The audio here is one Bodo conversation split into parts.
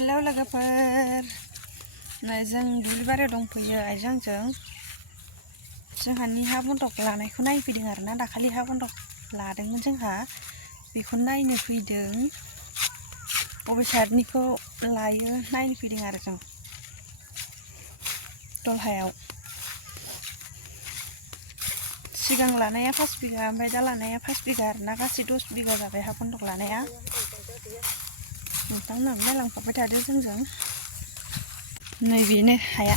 हेलौ लोगोफोर जों दुब्लिबारियाव दंफैयो आइजों जोंहानि हा बन्दक लानायखौ नायफैदों आरोना दाखालि हा बन्दक लादोंमोन जोंहा बेखौ नायनो फैदों बबे साइडनिखौ लायो नायनो फैदों आरो जों दलहायाव सिगां लानाया 5 बिगा ओमफ्राय दा लानाया 5 बिगा आरोना गासै 10 बिगा जाबाय हा बन्दक लानाया नोंथांमोनाबो नायलांफाबाय थादो जोंजों नैबेनो हाया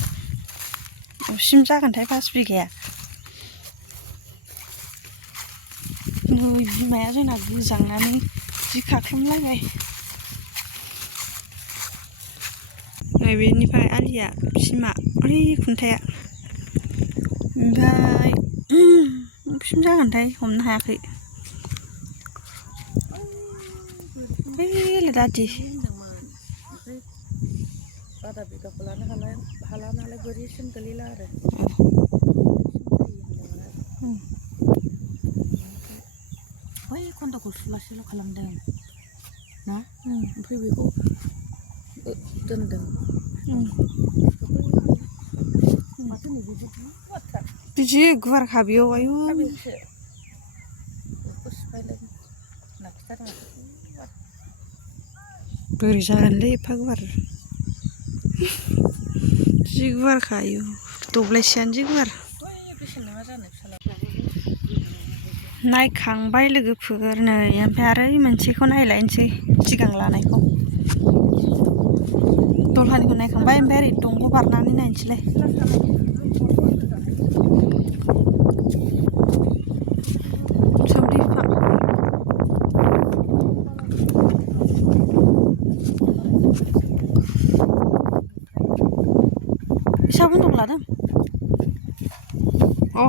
बबेसिम जागोनथाय 5 बिगाया नै बिमाया जोंना गोजांनानै जि खाख्लोमलायबाय नैबेनिफ्राय आलिया सिमा ओरै खुन्थाया ओमफ्राय बबेसिम जागोनथाय हमनो हायाखै दादि आधा बिगाखौ लानो हाला नालाय बोरिसिम गोलैला आरो बै खन्द'खौ सुलासेल' खालामदों ना ओमफ्राय बेखौ दोनदों माथो नैबेबो गुवारथार जि गुवारखा बेयाव आयु बोरै जागोनलै एफा गुवार जि गुवारखा आयु दब्लायसेयानो जि गुवार नायखांबाय लोगोफोर नै ओमफ्राय आरो मोनसेखौ नायलायनोसै सिगां लानायखौ दलहानिखौ नायखांबाय ओमफ्राय ओरै दंग' बारनानै नायनोसैलाय इसा बन्दक लादों अ